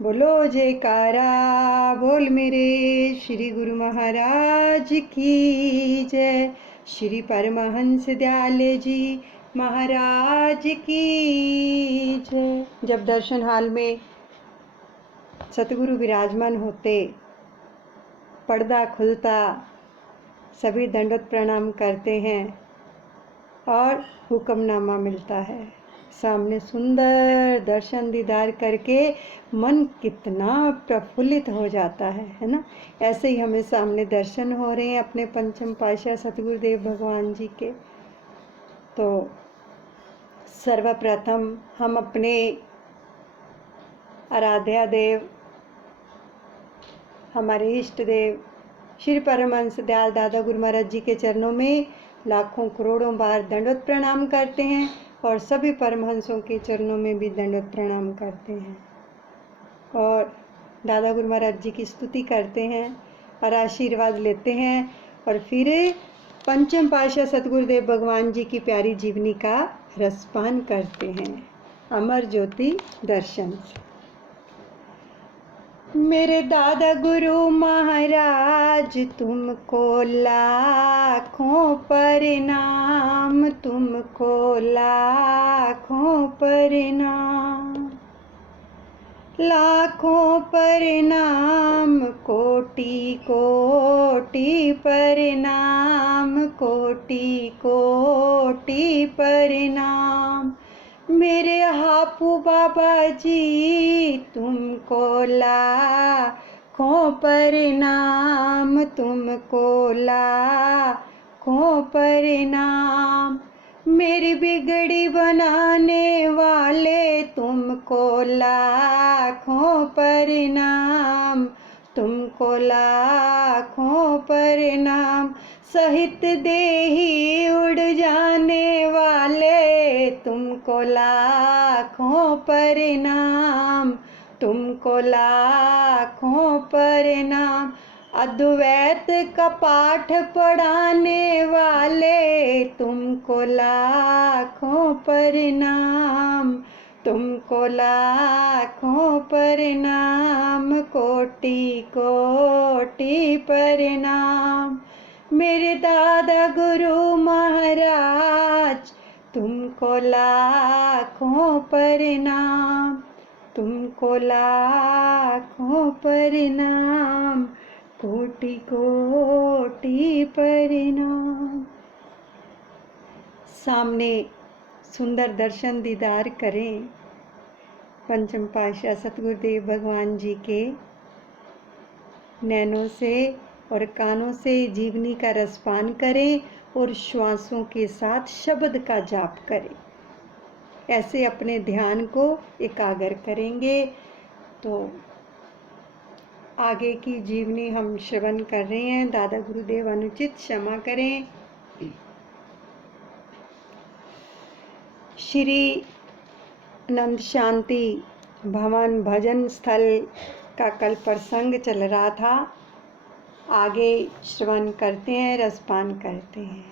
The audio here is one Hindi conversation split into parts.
बोलो जयकारा बोल मेरे श्री गुरु महाराज की जय। श्री परमहंस दयाले जी महाराज की जय। जब दर्शन हाल में सतगुरु विराजमान होते, पर्दा खुलता, सभी दंडवत प्रणाम करते हैं और हुक्मनामा मिलता है। सामने सुंदर दर्शन दीदार करके मन कितना प्रफुल्लित हो जाता है ना। ऐसे ही हमें सामने दर्शन हो रहे हैं अपने पंचम पातशाह सतगुरुदेव भगवान जी के। तो सर्वप्रथम हम अपने आराध्या देव, हमारे इष्ट देव श्री परमहंस दयाल दादा गुरु महाराज जी के चरणों में लाखों करोड़ों बार दंडवत प्रणाम करते हैं और सभी परमहंसों के चरणों में भी दंडवत प्रणाम करते हैं और दादा गुरु महाराज जी की स्तुति करते हैं और आशीर्वाद लेते हैं और फिर पंचम पातशाह सतगुरुदेव भगवान जी की प्यारी जीवनी का रसपान करते हैं अमर ज्योति दर्शन से। मेरे दादा गुरु महाराज तुमको लाखों प्रणाम, तुमको लाखों प्रणाम, लाखों प्रणाम, कोटि कोटि प्रणाम, कोटि कोटि प्रणाम। मेरे हापू बाबा जी तुमको लाखों प्रणाम, तुमको लाखों प्रणाम। मेरी बिगड़ी बनाने वाले तुमको लाखों प्रणाम, तुमको लाखों प्रणाम। सहित देही उड़ जाने वाले तुमको लाखों प्रणाम, तुमको लाखों प्रणाम। अद्वैत का पाठ पढ़ाने वाले तुमको लाखों प्रणाम, तुमको लाखों प्रणाम, कोटि कोटि प्रणाम। मेरे दादा गुरु महाराज तुमको लाखों प्रणाम, तुमको लाखों प्रणाम, कोटि कोटि प्रणाम। सामने सुंदर दर्शन दीदार करें पंचम पातशाह सतगुरुदेव भगवान जी के। नैनों से और कानों से जीवनी का रसपान करें और श्वासों के साथ शब्द का जाप करें। ऐसे अपने ध्यान को एकाग्र करेंगे तो आगे की जीवनी हम श्रवण कर रहे हैं। दादा गुरुदेव अनुचित क्षमा करें। श्री आनंद शांति भवन भजन स्थल का कल प्रसंग चल रहा था। आगे श्रवण करते हैं, रसपान करते हैं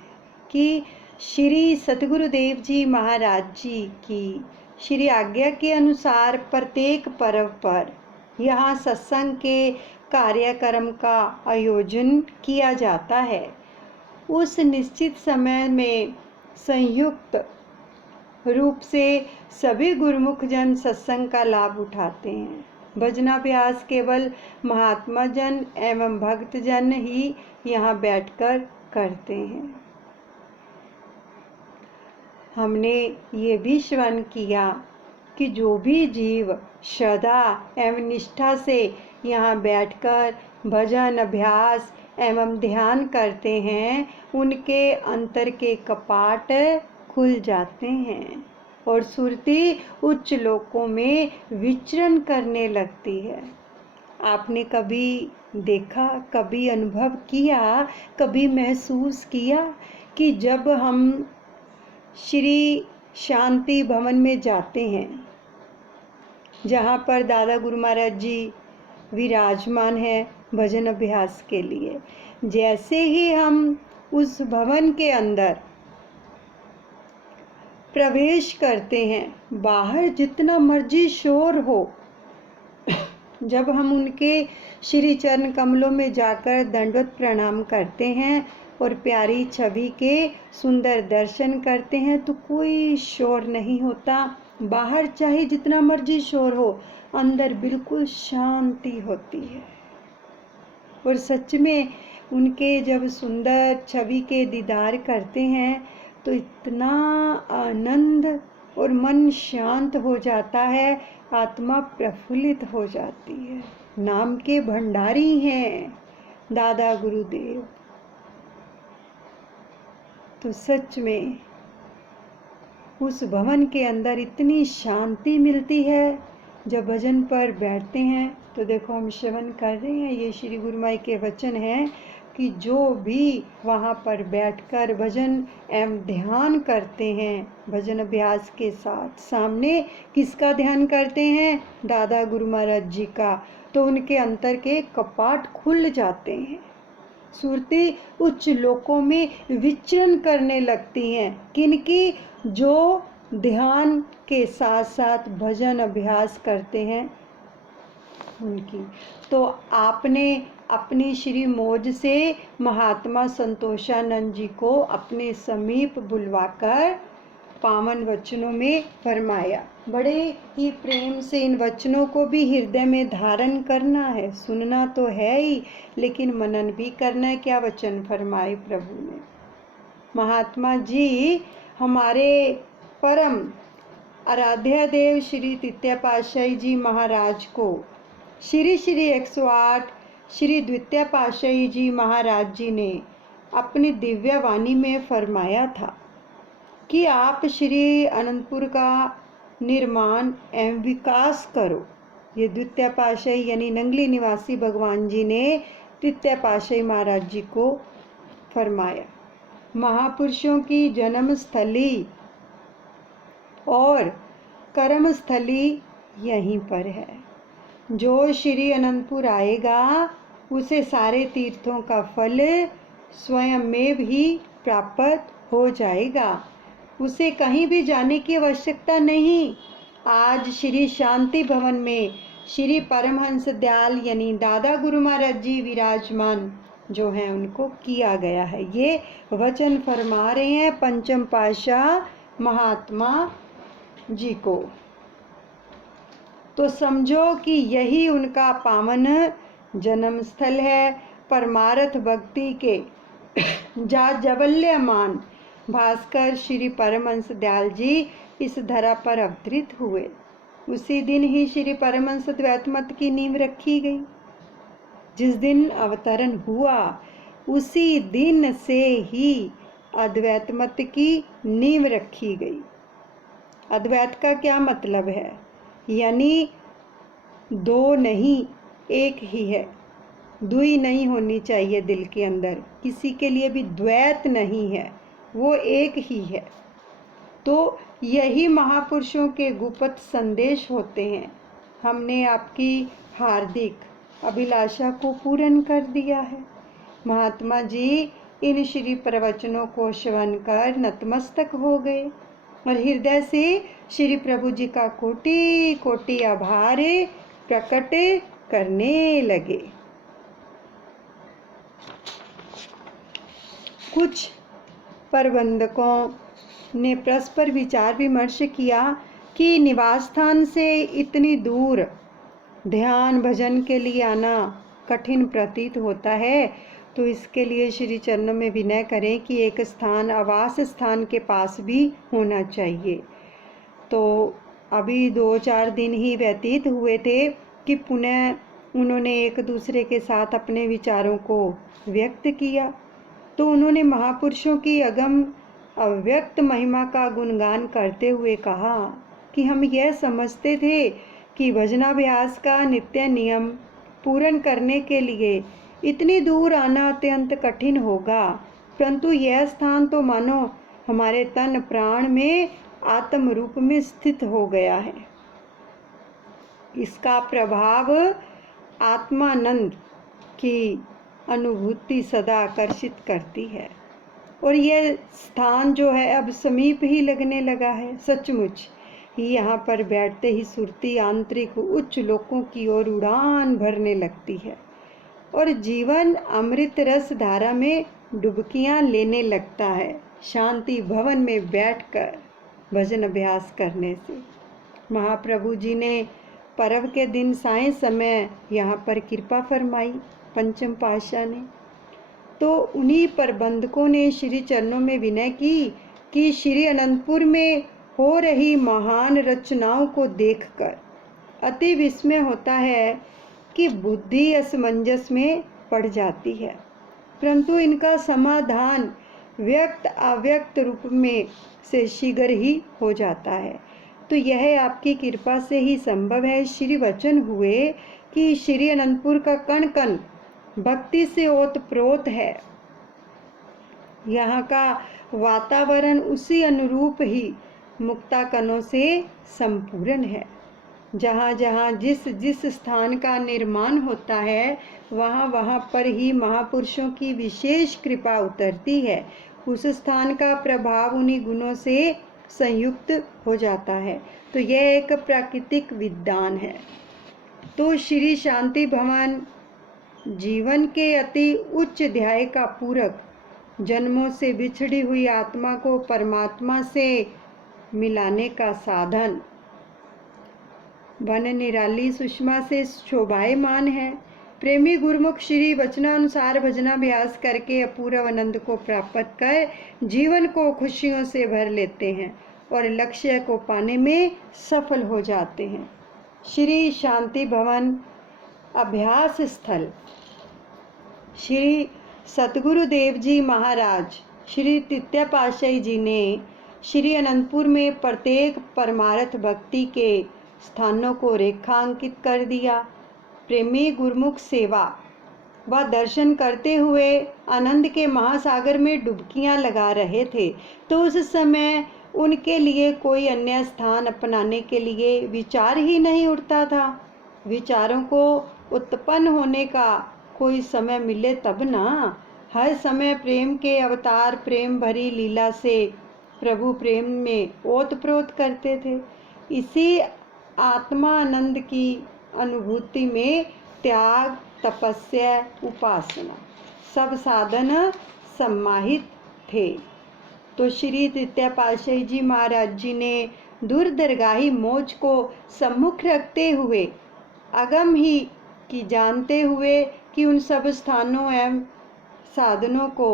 कि श्री सतगुरुदेव जी महाराज जी की श्री आज्ञा के अनुसार प्रत्येक पर्व पर यहाँ सत्संग के कार्यक्रम का आयोजन किया जाता है। उस निश्चित समय में संयुक्त रूप से सभी गुरुमुख जन सत्संग का लाभ उठाते हैं। भजनाभ्यास केवल महात्मा जन एवं भक्त जन ही यहाँ बैठकर करते हैं। हमने ये भी श्रवण किया कि जो भी जीव श्रद्धा एवं निष्ठा से यहाँ बैठकर भजन अभ्यास एवं ध्यान करते हैं, उनके अंतर के कपाट खुल जाते हैं और सुरती उच्च लोकों में विचरण करने लगती है। आपने कभी देखा, कभी अनुभव किया, कभी महसूस किया कि जब हम श्री शांति भवन में जाते हैं, जहाँ पर दादा गुरु महाराज जी विराजमान है भजन अभ्यास के लिए, जैसे ही हम उस भवन के अंदर प्रवेश करते हैं, बाहर जितना मर्जी शोर हो, जब हम उनके श्री चरण कमलों में जाकर दंडवत प्रणाम करते हैं और प्यारी छवि के सुंदर दर्शन करते हैं तो कोई शोर नहीं होता। बाहर चाहे जितना मर्जी शोर हो, अंदर बिल्कुल शांति होती है। और सच में उनके जब सुंदर छवि के दीदार करते हैं तो इतना आनंद और मन शांत हो जाता है, आत्मा प्रफुल्लित हो जाती है। नाम के भंडारी हैं दादा गुरुदेव। तो सच में उस भवन के अंदर इतनी शांति मिलती है। जब भजन पर बैठते हैं तो देखो हम श्रवण कर रहे हैं, ये श्री गुरु माई के वचन हैं कि जो भी वहाँ पर बैठकर भजन एवं ध्यान करते हैं, भजन अभ्यास के साथ सामने किसका ध्यान करते हैं? दादा गुरु महाराज जी का, तो उनके अंतर के कपाट खुल जाते हैं। सुरती उच्च लोकों में विचरण करने लगती हैं। किनकी? जो ध्यान के साथ साथ भजन अभ्यास करते हैं उनकी। तो आपने अपनी श्री मौज से महात्मा संतोषानंद जी को अपने समीप बुलवाकर पावन वचनों में फरमाया। बड़े ही प्रेम से इन वचनों को भी हृदय में धारण करना है। सुनना तो है ही, लेकिन मनन भी करना है। क्या वचन फरमाए प्रभु ने? महात्मा जी हमारे परम आराध्य देव श्री तृतीय पातशाही जी महाराज को श्री 108 श्री द्वितीय पातशाही जी महाराज जी ने अपनी दिव्य वाणी में फरमाया था कि आप श्री अनंतपुर का निर्माण एवं विकास करो। ये द्वितीय पातशाही यानी नंगली निवासी भगवान जी ने तृतीय पातशाही महाराज जी को फरमाया। महापुरुषों की जन्म स्थली और कर्म स्थली यहीं पर है। जो श्री अनंतपुर आएगा उसे सारे तीर्थों का फल स्वयं में भी प्राप्त हो जाएगा। उसे कहीं भी जाने की आवश्यकता नहीं। आज श्री शांति भवन में श्री परमहंस दयाल यानी दादा गुरु महाराज जी विराजमान जो हैं उनको किया गया है। ये वचन फरमा रहे हैं पंचम पातशाह महात्मा जी को। तो समझो कि यही उनका पावन जन्म स्थल है। परमार्थ भक्ति के जाज्वल्यमान भास्कर श्री परमहंस दयाल जी इस धरा पर अवतरित हुए। उसी दिन ही श्री परमहंस द्वैत मत की नींव रखी गई। जिस दिन अवतरण हुआ उसी दिन से ही अद्वैत मत की नींव रखी गई। अद्वैत का क्या मतलब है? यानी दो नहीं एक ही है। दुई नहीं होनी चाहिए दिल के अंदर, किसी के लिए भी द्वैत नहीं है, वो एक ही है। तो यही महापुरुषों के गुप्त संदेश होते हैं। हमने आपकी हार्दिक अभिलाषा को पूर्ण कर दिया है। महात्मा जी इन श्री प्रवचनों को श्रवण कर नतमस्तक हो गए और हृदय से श्री प्रभु जी का कोटि कोटि आभार प्रकट करने लगे। कुछ प्रबंधकों ने परस्पर विचार विमर्श किया कि निवास स्थान से इतनी दूर ध्यान भजन के लिए आना कठिन प्रतीत होता है, तो इसके लिए श्री चरणों में विनय करें कि एक स्थान आवास स्थान के पास भी होना चाहिए। तो अभी 2-4 दिन ही व्यतीत हुए थे कि पुनः उन्होंने एक दूसरे के साथ अपने विचारों को व्यक्त किया। तो उन्होंने महापुरुषों की अगम अव्यक्त महिमा का गुणगान करते हुए कहा कि हम यह समझते थे कि भजनाभ्यास का नित्य नियम पूर्ण करने के लिए इतनी दूर आना अत्यंत कठिन होगा, परंतु यह स्थान तो मानो हमारे तन प्राण में आत्म रूप में स्थित हो गया है। इसका प्रभाव आत्मानंद की अनुभूति सदा आकर्षित करती है और यह स्थान जो है अब समीप ही लगने लगा है। सचमुच ही यहाँ पर बैठते ही सुरती आंतरिक उच्च लोकों की ओर उड़ान भरने लगती है और जीवन अमृत रस धारा में डुबकियाँ लेने लगता है शांति भवन में बैठकर भजन अभ्यास करने से। महाप्रभु जी ने पर्व के दिन सायं समय यहाँ पर कृपा फरमाई पंचम पातशाह ने। तो उन्हीं प्रबंधकों ने श्री चरणों में विनय की कि श्री अनंतपुर में हो रही महान रचनाओं को देखकर अति विस्मय होता है कि बुद्धि असमंजस में पड़ जाती है, परंतु इनका समाधान व्यक्त अव्यक्त रूप में से शीघ्र ही हो जाता है। तो यह आपकी कृपा से ही संभव है। श्री वचन हुए कि श्री अनंतपुर का कण कण भक्ति से ओतप्रोत है। यहाँ का वातावरण उसी अनुरूप ही मुक्ताकणों से संपूर्ण है। जहाँ जहाँ जिस जिस स्थान का निर्माण होता है वहाँ वहाँ पर ही महापुरुषों की विशेष कृपा उतरती है। उस स्थान का प्रभाव उन्हीं गुणों से संयुक्त हो जाता है। तो यह एक प्राकृतिक विद्वान है। तो श्री शांति भवन जीवन के अति उच्च ध्याय का पूरक, जन्मों से बिछड़ी हुई आत्मा को परमात्मा से मिलाने का साधन, वन निराली सुषमा से शोभायमान है। प्रेमी गुरुमुख श्री वचनानुसार भजनाभ्यास करके अपूर्व आनंद को प्राप्त कर जीवन को खुशियों से भर लेते हैं और लक्ष्य को पाने में सफल हो जाते हैं। श्री शांति भवन अभ्यास स्थल श्री सतगुरुदेव जी महाराज श्री तृतीय पातशाही जी ने श्री अनंतपुर में प्रत्येक परमार्थ भक्ति के स्थानों को रेखांकित कर दिया। प्रेमी गुरुमुख सेवा व दर्शन करते हुए आनंद के महासागर में डुबकियां लगा रहे थे, तो उस समय उनके लिए कोई अन्य स्थान अपनाने के लिए विचार ही नहीं उठता था। विचारों को उत्पन्न होने का कोई समय मिले तब ना। हर समय प्रेम के अवतार प्रेम भरी लीला से प्रभु प्रेम में ओतप्रोत करते थे। इसी आत्मानंद की अनुभूति में त्याग, तपस्या, उपासना सब साधन समाहित थे। तो श्री तृतीय पातशाही जी महाराज जी ने दूरदरगाही मोक्ष को सम्मुख रखते हुए अगम ही कि जानते हुए कि उन सब स्थानों एवं साधनों को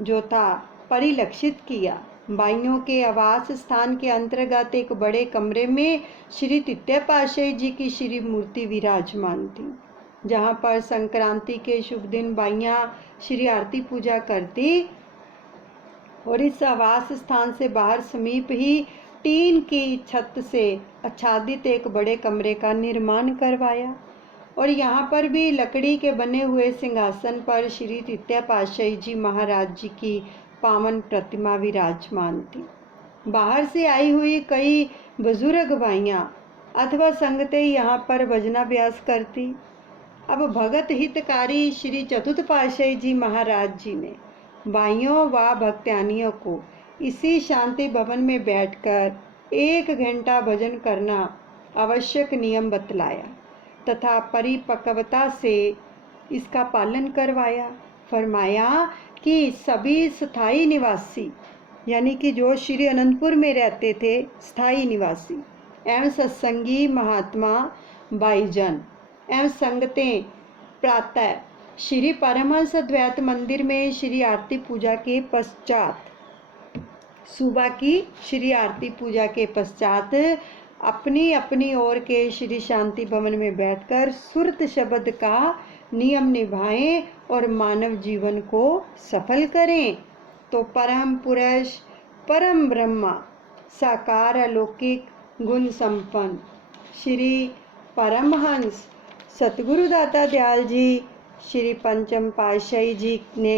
जो था परिलक्षित किया। बाइयों के आवास स्थान के अंतर्गत एक बड़े कमरे में श्री तृतीय पातशाही जी की श्री मूर्ति विराजमान थी, जहाँ पर संक्रांति के शुभ दिन बाइयाँ श्री आरती पूजा करती और इस आवास स्थान से बाहर समीप ही टीन की छत से आच्छादित एक बड़े कमरे का निर्माण करवाया और यहाँ पर भी लकड़ी के बने हुए सिंहासन पर श्री तृतीय पातशाही जी महाराज जी की पावन प्रतिमा विराजमान थी। बाहर से आई हुई कई बुजुर्ग भाइयाँ अथवा संगतें यहाँ पर भजनाभ्यास करती। अब भगत हितकारी श्री चतुर्थ पातशाही जी महाराज जी ने भाइयों व भक्तानियों को इसी शांति भवन में बैठकर 1 घंटा भजन करना आवश्यक नियम बतलाया तथा परिपक्वता से इसका पालन करवाया। फरमाया कि सभी स्थायी निवासी यानी कि जो श्री अनंतपुर में रहते थे स्थायी निवासी एवं सत्संगी महात्मा भाईजन एवं संगतें प्रातः श्री परमहंस अद्वैत मंदिर में श्री आरती पूजा के पश्चात सुबह की श्री आरती पूजा के पश्चात अपनी अपनी ओर के श्री शांति भवन में बैठकर सुरत शब्द का नियम निभाएं और मानव जीवन को सफल करें। तो परम पुरुष परम ब्रह्मा साकार अलौकिक गुण संपन्न श्री परमहंस सतगुरुदाता दयाल जी श्री पंचम पातशाही जी ने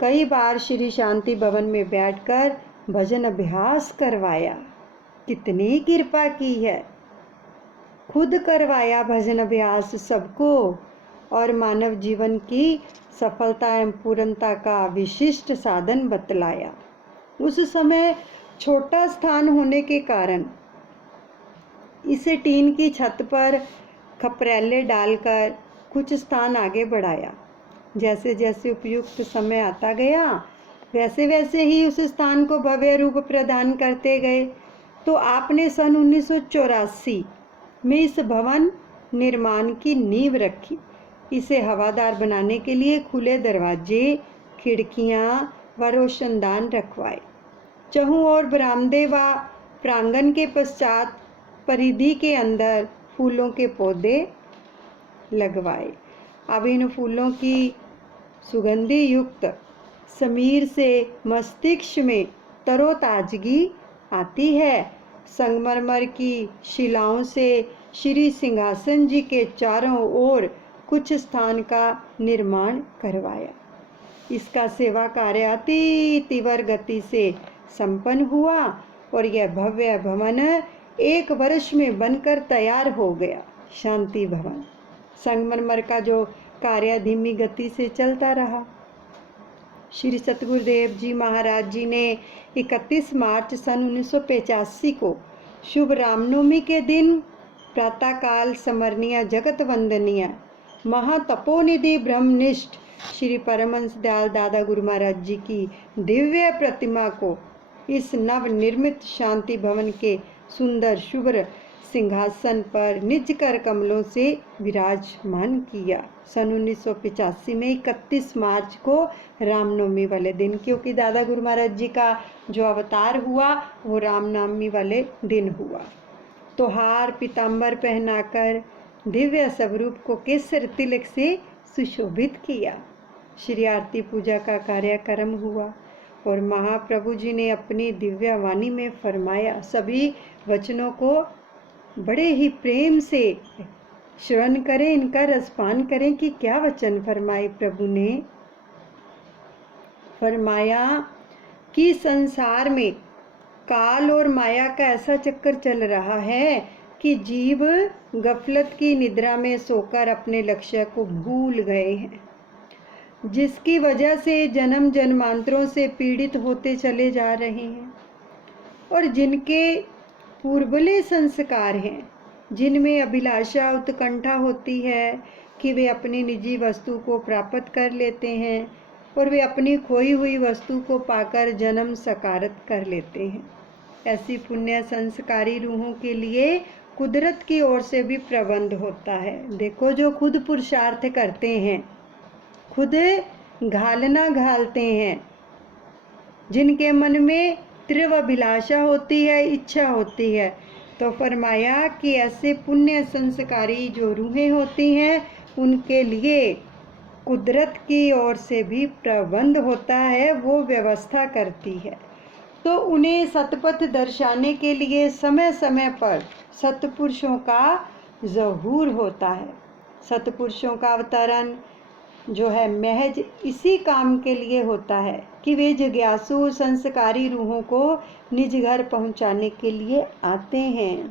कई बार श्री शांति भवन में बैठकर भजन अभ्यास करवाया। कितनी कृपा की है, खुद करवाया भजन अभ्यास सबको और मानव जीवन की सफलता एवं पूर्णता का विशिष्ट साधन बतलाया। उस समय छोटा स्थान होने के कारण इसे टीन की छत पर खपरेले डालकर कुछ स्थान आगे बढ़ाया। जैसे जैसे उपयुक्त समय आता गया वैसे वैसे ही उस स्थान को भव्य रूप प्रदान करते गए। तो आपने सन 1984 में इस भवन निर्माण की नींव रखी। इसे हवादार बनाने के लिए खुले दरवाजे, खिड़कियां व रोशनदान रखवाए। चहुं और बरामदे व प्रांगण के पश्चात परिधि के अंदर फूलों के पौधे लगवाए। अब इन फूलों की सुगंधि युक्त समीर से मस्तिष्क में तरोताजगी आती है। संगमरमर की शिलाओं से श्री सिंहासन जी के चारों ओर कुछ स्थान का निर्माण करवाया। इसका सेवा कार्य अति तीव्र गति से संपन्न हुआ और यह भव्य भवन 1 वर्ष में बनकर तैयार हो गया। शांति भवन। संगमरमर का जो कार्य धीमी गति से चलता रहा। श्री सतगुरुदेव जी महाराज जी ने 31 मार्च सन 1985 को शुभ रामनवमी के दिन प्रातःकाल स्मरणीय जगत वंदनीय महातपोनिधि ब्रह्मनिष्ठ श्री परमहंस दयाल दादा गुरु महाराज जी की दिव्य प्रतिमा को इस नवनिर्मित शांति भवन के सुंदर शुभ सिंहासन पर निज कर कमलों से विराजमान किया। सन 1985 में 31 मार्च को रामनवमी वाले दिन, क्योंकि दादा गुरु महाराज जी का जो अवतार हुआ वो रामनवमी वाले दिन हुआ। तो हार पीताम्बर पहनाकर दिव्य स्वरूप को केसर तिलक से सुशोभित किया। श्री आरती पूजा का कार्यक्रम हुआ और महाप्रभु जी ने अपनी दिव्य वाणी में फरमाया। सभी वचनों को बड़े ही प्रेम से श्रवण करें, इनका रसपान करें कि क्या वचन फरमाए। प्रभु ने फरमाया कि संसार में काल और माया का ऐसा चक्कर चल रहा है कि जीव गफलत की निद्रा में सोकर अपने लक्ष्य को भूल गए हैं, जिसकी वजह से जन्म जन्मांतरों से पीड़ित होते चले जा रहे हैं। और जिनके पूर्वले संस्कार हैं, जिनमें अभिलाषा उत्कंठा होती है कि वे अपनी निजी वस्तु को प्राप्त कर लेते हैं और वे अपनी खोई हुई वस्तु को पाकर जन्म सकारत कर लेते हैं। ऐसी पुण्य संस्कारी रूहों के लिए कुदरत की ओर से भी प्रबंध होता है। देखो, जो खुद पुरुषार्थ करते हैं, खुद घालना घालते हैं, जिनके मन में तीव्र अभिलाषा होती है, इच्छा होती है, तो फरमाया कि ऐसे पुण्य संस्कारी जो रूहें होती हैं उनके लिए कुदरत की ओर से भी प्रबंध होता है, वो व्यवस्था करती है। तो उन्हें सतपथ दर्शाने के लिए समय समय पर सतपुरुषों का ज़हूर होता है। सतपुरुषों का अवतरण जो है महज इसी काम के लिए होता है कि वे जिज्ञासु संस्कारी रूहों को निज घर पहुंचाने के लिए आते हैं,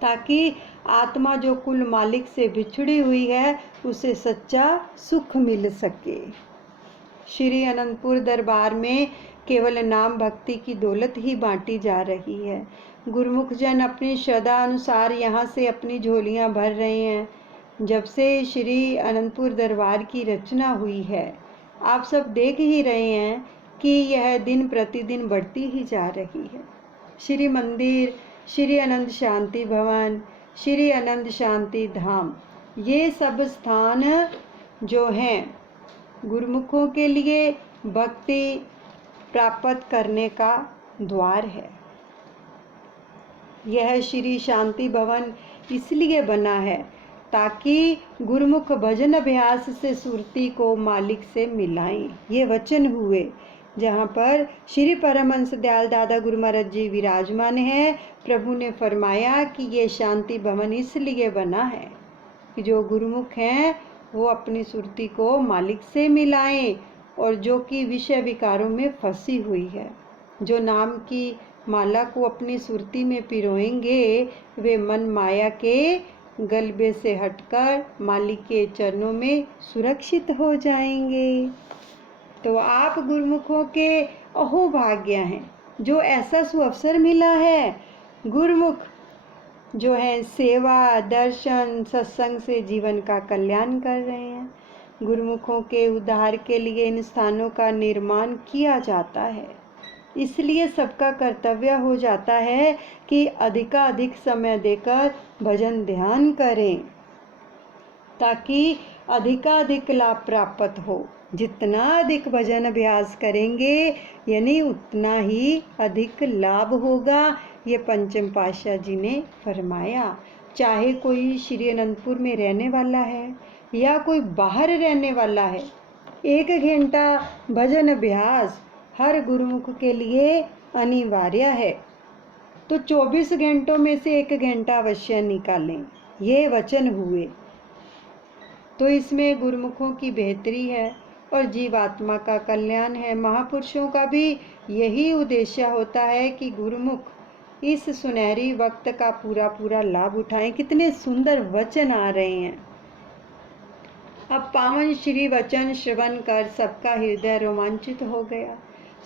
ताकि आत्मा जो कुल मालिक से बिछड़ी हुई है उसे सच्चा सुख मिल सके। श्री अनंतपुर दरबार में केवल नाम भक्ति की दौलत ही बांटी जा रही है। गुरुमुख जन अपनी श्रद्धा अनुसार यहाँ से अपनी झोलियाँ भर रहे हैं। जब से श्री अनंतपुर दरबार की रचना हुई है, आप सब देख ही रहे हैं कि यह दिन प्रतिदिन बढ़ती ही जा रही है। श्री मंदिर, श्री अनंत शांति भवन, श्री अनंत शांति धाम, ये सब स्थान जो हैं गुरुमुखों के लिए भक्ति प्राप्त करने का द्वार है। यह श्री शांति भवन इसलिए बना है ताकि गुरुमुख भजन अभ्यास से सुरती को मालिक से मिलाएं। ये वचन हुए जहाँ पर श्री परमहंस दयाल दादा गुरु महाराज जी विराजमान हैं। प्रभु ने फरमाया कि ये शांति भवन इसलिए बना है कि जो गुरुमुख हैं वो अपनी सुरती को मालिक से मिलाएं, और जो कि विषय विकारों में फंसी हुई है, जो नाम की माला को अपनी सुरती में पिरोएंगे, वे मन माया के गलबे से हटकर मालिक के चरणों में सुरक्षित हो जाएंगे। तो आप गुरुमुखों के अहो भाग्य हैं जो ऐसा सुअवसर मिला है। गुरुमुख जो है सेवा, दर्शन, सत्संग से जीवन का कल्याण कर रहे हैं। गुरुमुखों के उद्धार के लिए इन स्थानों का निर्माण किया जाता है। इसलिए सबका कर्तव्य हो जाता है कि अधिकाधिक समय देकर भजन ध्यान करें, ताकि अधिकाधिक लाभ प्राप्त हो। जितना अधिक भजन अभ्यास करेंगे यानी उतना ही अधिक लाभ होगा। ये पंचम पातशाह जी ने फरमाया। चाहे कोई श्री अनंतपुर में रहने वाला है या कोई बाहर रहने वाला है, 1 घंटा भजन अभ्यास हर गुरुमुख के लिए अनिवार्य है। तो 24 घंटों में से 1 घंटा अवश्य निकालें, ये वचन हुए। तो इसमें गुरुमुखों की बेहतरी है और जीवात्मा का कल्याण है। महापुरुषों का भी यही उद्देश्य होता है कि गुरुमुख इस सुनहरी वक्त का पूरा पूरा लाभ उठाएं। कितने सुंदर वचन आ रहे हैं। अब पावन श्री वचन श्रवण कर सबका हृदय रोमांचित हो गया।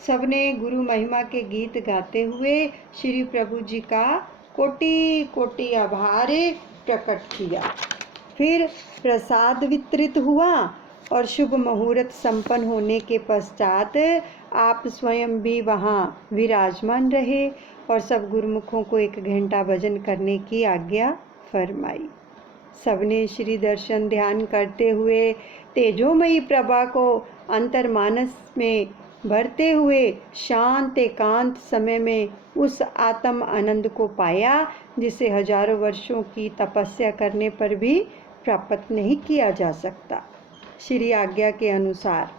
सबने गुरु महिमा के गीत गाते हुए श्री प्रभु जी का कोटि कोटि आभार प्रकट किया। फिर प्रसाद वितरित हुआ और शुभ मुहूर्त संपन्न होने के पश्चात आप स्वयं भी वहाँ विराजमान रहे और सब गुरुमुखों को 1 घंटा भजन करने की आज्ञा फरमाई। सबने श्री दर्शन ध्यान करते हुए तेजोमयी प्रभा को अंतर्मानस में भरते हुए शांत एकांत समय में उस आत्म आनंद को पाया जिसे हजारों वर्षों की तपस्या करने पर भी प्राप्त नहीं किया जा सकता। श्री आज्ञा के अनुसार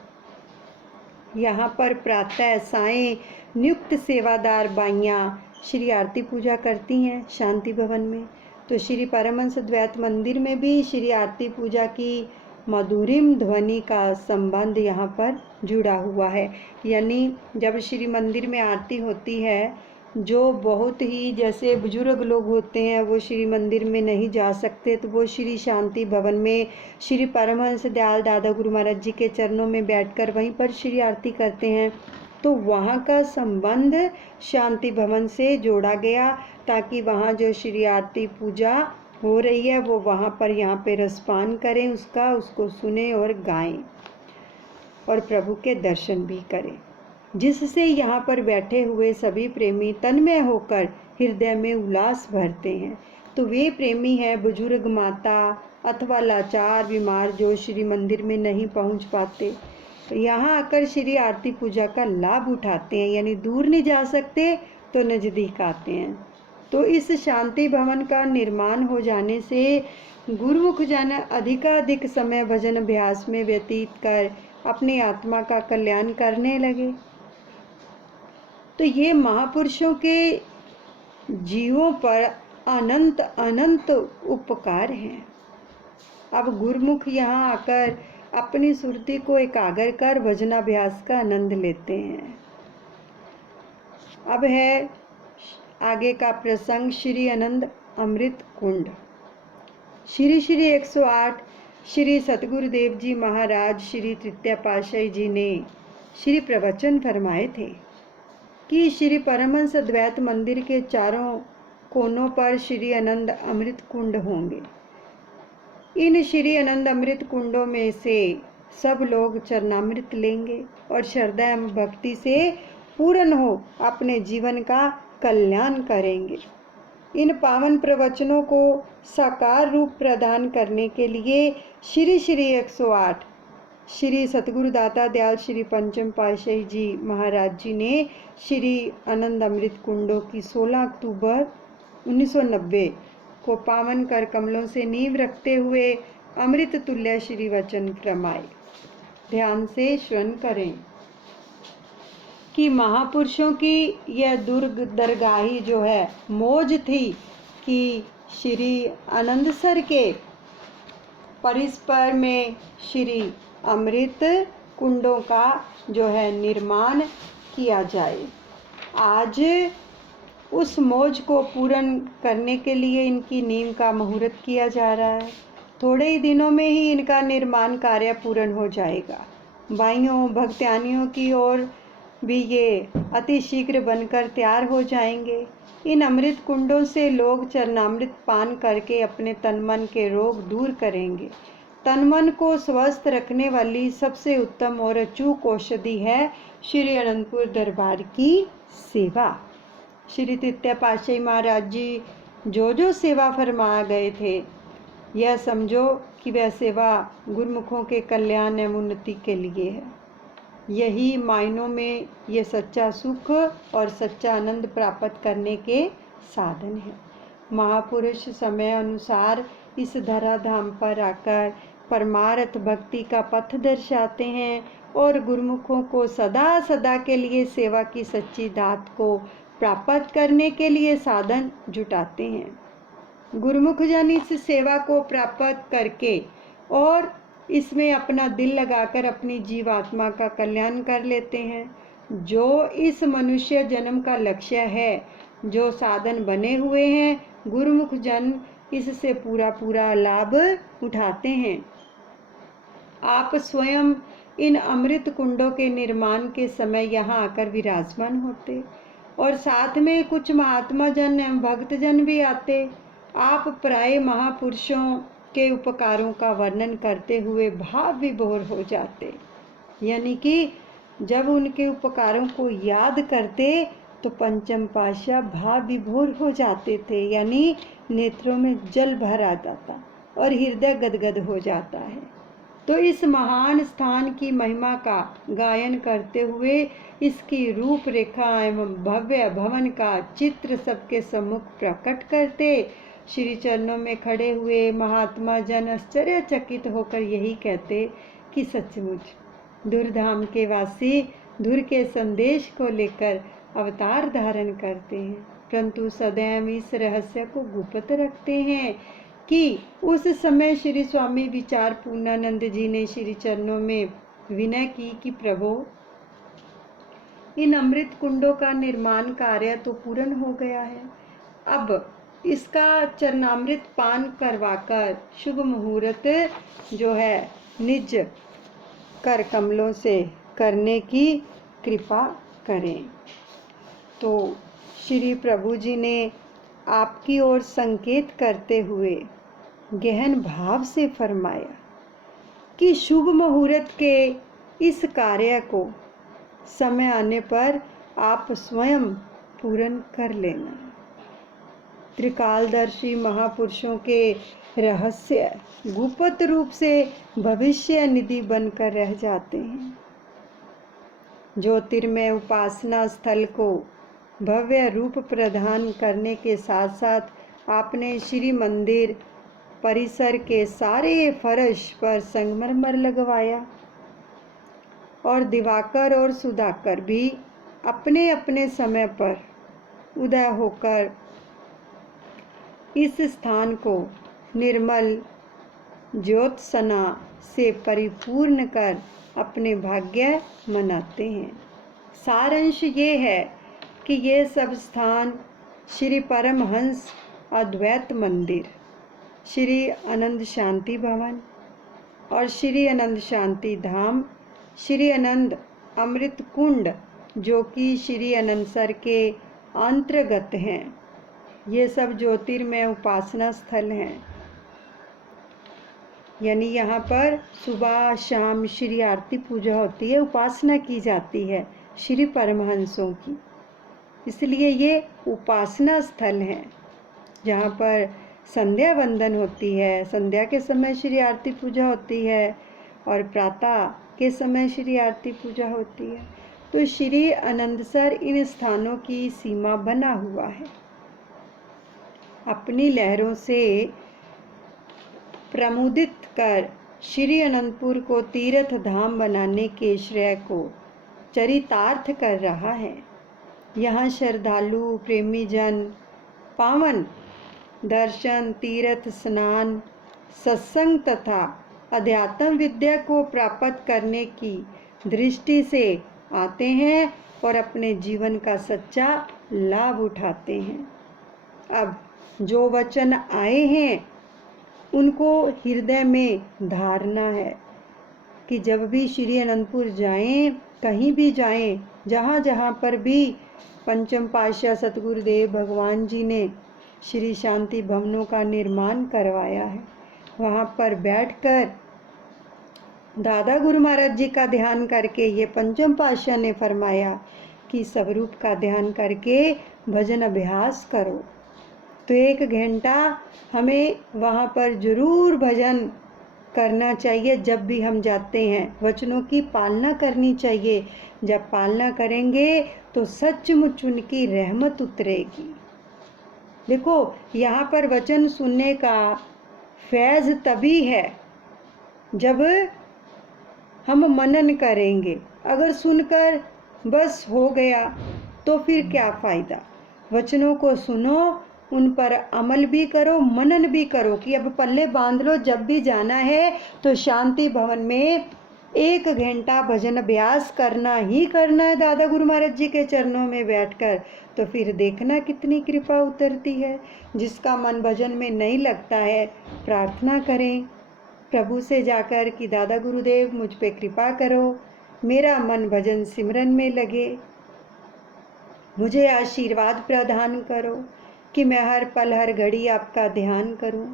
यहाँ पर प्रातः सायं नियुक्त सेवादार बाइयाँ श्री आरती पूजा करती हैं शांति भवन में। तो श्री परमहंस द्वैत मंदिर में भी श्री आरती पूजा की मधुरिम ध्वनि का संबंध यहाँ पर जुड़ा हुआ है। यानी जब श्री मंदिर में आरती होती है, जो बहुत ही जैसे बुजुर्ग लोग होते हैं वो श्री मंदिर में नहीं जा सकते, तो वो श्री शांति भवन में श्री परमहंस दयाल दादा गुरु महाराज जी के चरणों में बैठकर वहीं पर श्री आरती करते हैं। तो वहाँ का संबंध शांति भवन से जोड़ा गया ताकि वहाँ जो श्री आरती पूजा हो रही है वो वहाँ पर यहाँ पे रसपान करें, उसको सुने और गाएं और प्रभु के दर्शन भी करें, जिससे यहाँ पर बैठे हुए सभी प्रेमी तन्मय होकर हृदय में उल्लास भरते हैं। तो वे प्रेमी हैं बुजुर्ग माता अथवा लाचार बीमार जो श्री मंदिर में नहीं पहुँच पाते, तो यहाँ आकर श्री आरती पूजा का लाभ उठाते हैं। यानी दूर नहीं जा सकते तो नज़दीक आते हैं। तो इस शांति भवन का निर्माण हो जाने से गुरुमुख जन अधिकाधिक समय भजन अभ्यास में व्यतीत कर अपनी आत्मा का कल्याण करने लगे। तो ये महापुरुषों के जीवों पर अनंत अनंत उपकार हैं। अब गुरुमुख यहाँ आकर अपनी सुरती को एकाग्र कर भजनाभ्यास का आनंद लेते हैं। अब है आगे का प्रसंग श्री आनंद अमृत कुंड। श्री 108 श्री सतगुरुदेव जी महाराज श्री तृतीय पातशाही जी ने श्री प्रवचन फरमाए थे कि श्री परमहंस द्वैत मंदिर के चारों कोनों पर श्री आनंद अमृत कुंड होंगे। इन श्री आनंद अमृत कुंडों में से सब लोग चरणामृत लेंगे और श्रद्धा एवं भक्ति से पूर्ण हो अपने जीवन का कल्याण करेंगे। इन पावन प्रवचनों को साकार रूप प्रदान करने के लिए श्री 108 श्री सतगुरुदाता दयाल श्री पंचम पातशाही जी महाराज जी ने श्री आनंद अमृत कुंडों की 16 अक्टूबर 1990 को पावन कर कमलों से नींव रखते हुए अमृत तुल्य श्री वचन फरमाए। ध्यान से श्रवण करें कि महापुरुषों की यह दरगाही जो है मौज थी कि श्री आनंदसर के परिसर में श्री अमृत कुंडों का जो है निर्माण किया जाए। आज उस मौज को पूर्ण करने के लिए इनकी नींव का मुहूर्त किया जा रहा है। थोड़े ही दिनों में ही इनका निर्माण कार्य पूर्ण हो जाएगा। भाइयों भक्तानियों की ओर भी ये अति शीघ्र बनकर तैयार हो जाएंगे। इन अमृत कुंडों से लोग चरणामृत पान करके अपने तन मन के रोग दूर करेंगे। तन मन को स्वस्थ रखने वाली सबसे उत्तम और अचूक औषधि है श्री अनंतपुर दरबार की सेवा। श्री तृतीय पातशाही महाराज जी जो सेवा फरमा गए थे, यह समझो कि वह सेवा गुरुमुखों के कल्याण एवं उन्नति के लिए है। यही मायनों में ये सच्चा सुख और सच्चा आनंद प्राप्त करने के साधन है। महापुरुष समय अनुसार इस धराधाम पर आकर परमार्थ भक्ति का पथ दर्शाते हैं और गुरुमुखों को सदा सदा के लिए सेवा की सच्ची दात को प्राप्त करने के लिए साधन जुटाते हैं। गुरुमुख जन इस सेवा को प्राप्त करके और इसमें अपना दिल लगाकर अपनी जीवात्मा का कल्याण कर लेते हैं। जो इस मनुष्य जन्म का लक्ष्य है, जो साधन बने हुए हैं, गुरुमुख जन इससे पूरा पूरा लाभ उठाते हैं। आप स्वयं इन अमृत कुंडों के निर्माण के समय यहाँ आकर विराजमान होते और साथ में कुछ महात्मा जन एवं भक्तजन भी आते। आप प्राय महापुरुषों के उपकारों का वर्णन करते हुए भाव विभोर हो जाते, यानी कि जब उनके उपकारों को याद करते तो पंचम पातशाह भाव विभोर हो जाते थे, यानी नेत्रों में जल भर आ जाता और हृदय गदगद हो जाता है। तो इस महान स्थान की महिमा का गायन करते हुए इसकी रूपरेखा एवं भव्य भवन का चित्र सबके सम्मुख प्रकट करते श्री चरणों में खड़े हुए महात्मा जन आश्चर्यचकित होकर यही कहते कि सचमुच धुरधाम के वासी धुर के संदेश को लेकर अवतार धारण करते हैं, परंतु सदैव इस रहस्य को गुप्त रखते हैं कि उस समय श्री स्वामी विचार पूर्णानंद जी ने श्री चरणों में विनय की कि प्रभु, इन अमृत कुंडों का निर्माण कार्य तो पूर्ण हो गया है, अब इसका चरणामृत पान करवाकर शुभ मुहूर्त जो है निज कर कमलों से करने की कृपा करें। तो श्री प्रभु जी ने आपकी ओर संकेत करते हुए गहन भाव से फरमाया कि शुभ मुहूर्त के इस कार्य को समय आने पर आप स्वयं पूर्ण कर लेना। त्रिकालदर्शी महापुरुषों के रहस्य गुप्त रूप से भविष्य निधि बनकर रह जाते हैं। ज्योतिर्मय उपासना स्थल को भव्य रूप प्रदान करने के साथ साथ आपने श्री मंदिर परिसर के सारे फर्श पर संगमरमर लगवाया और दिवाकर और सुधाकर भी अपने अपने समय पर उदय होकर इस स्थान को निर्मल ज्योत्सना से परिपूर्ण कर अपने भाग्य मनाते हैं। सारांश ये है कि ये सब स्थान श्री परमहंस अद्वैत मंदिर, श्री आनंद शांति भवन और श्री आनंद शांति धाम, श्री आनंद अमृत कुंड जो कि श्री आनंदसर के अंतर्गत हैं, ये सब ज्योतिर्मय उपासना स्थल हैं। यानी यहाँ पर सुबह शाम श्री आरती पूजा होती है, उपासना की जाती है श्री परमहंसों की, इसलिए ये उपासना स्थल हैं जहाँ पर संध्या वंदन होती है। संध्या के समय श्री आरती पूजा होती है और प्रातः के समय श्री आरती पूजा होती है। तो श्री आनंदसर इन स्थानों की सीमा बना हुआ है। अपनी लहरों से प्रमुदित कर श्री अनंतपुर को तीर्थ धाम बनाने के श्रेय को चरितार्थ कर रहा है। यहाँ श्रद्धालु प्रेमी जन पावन दर्शन, तीर्थ स्नान, सत्संग तथा अध्यात्म विद्या को प्राप्त करने की दृष्टि से आते हैं और अपने जीवन का सच्चा लाभ उठाते हैं। अब जो वचन आए हैं उनको हृदय में धारना है कि जब भी श्री अनंतपुर जाएं, कहीं भी जाएं, जहाँ जहाँ पर भी पंचम पातशाह सतगुरुदेव भगवान जी ने श्री शांति भवनों का निर्माण करवाया है। वहाँ पर बैठकर दादा गुरु महाराज जी का ध्यान करके ये पंचम पातशाह ने फरमाया कि स्वरूप का ध्यान करके भजन अभ्यास करो। तो 1 घंटा हमें वहाँ पर जरूर भजन करना चाहिए। जब भी हम जाते हैं वचनों की पालना करनी चाहिए। जब पालना करेंगे तो सचमुच उनकी रहमत उतरेगी। देखो यहाँ पर वचन सुनने का फैज़ तभी है जब हम मनन करेंगे। अगर सुनकर बस हो गया तो फिर क्या फ़ायदा। वचनों को सुनो, उन पर अमल भी करो, मनन भी करो कि अब पल्ले बांध लो। जब भी जाना है तो शांति भवन में 1 घंटा भजन अभ्यास करना ही करना है दादा गुरु महाराज जी के चरणों में बैठकर। तो फिर देखना कितनी कृपा उतरती है। जिसका मन भजन में नहीं लगता है, प्रार्थना करें प्रभु से जाकर कि दादा गुरुदेव मुझ पे कृपा करो, मेरा मन भजन सिमरन में लगे, मुझे आशीर्वाद प्रदान करो कि मैं हर पल हर घड़ी आपका ध्यान करूं।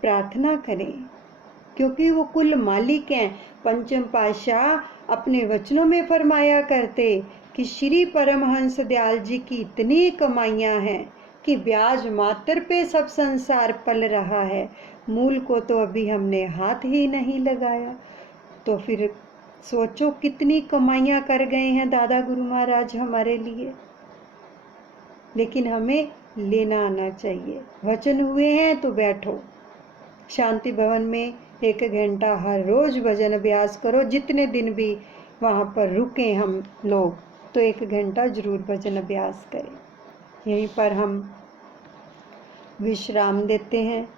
प्रार्थना करें क्योंकि वो कुल मालिक हैं। पंचम पातशाह अपने वचनों में फरमाया करते कि श्री परमहंस दयाल जी की इतनी कमाइयाँ हैं कि ब्याज मात्र पे सब संसार पल रहा है। मूल को तो अभी हमने हाथ ही नहीं लगाया। तो फिर सोचो कितनी कमाइयाँ कर गए हैं दादा गुरु महाराज हमारे लिए। लेकिन हमें लेना आना चाहिए। वचन हुए हैं तो बैठो शांति भवन में 1 घंटा हर रोज़ भजन अभ्यास करो। जितने दिन भी वहाँ पर रुकें हम लोग तो 1 घंटा जरूर भजन अभ्यास करें। यहीं पर हम विश्राम देते हैं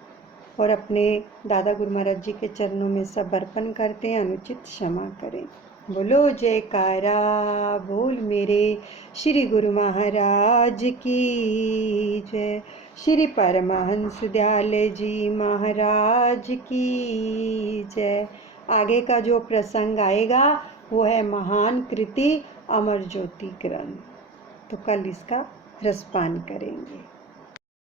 और अपने दादा गुरु महाराज जी के चरणों में सब अर्पण करते हैं। अनुचित क्षमा करें। बोलो जयकारा बोल मेरे श्री गुरु महाराज की जय। श्री परमहंस दयाल जी महाराज की जय। आगे का जो प्रसंग आएगा वो है महान कृति अमर ज्योति ग्रंथ। तो कल इसका रसपान करेंगे।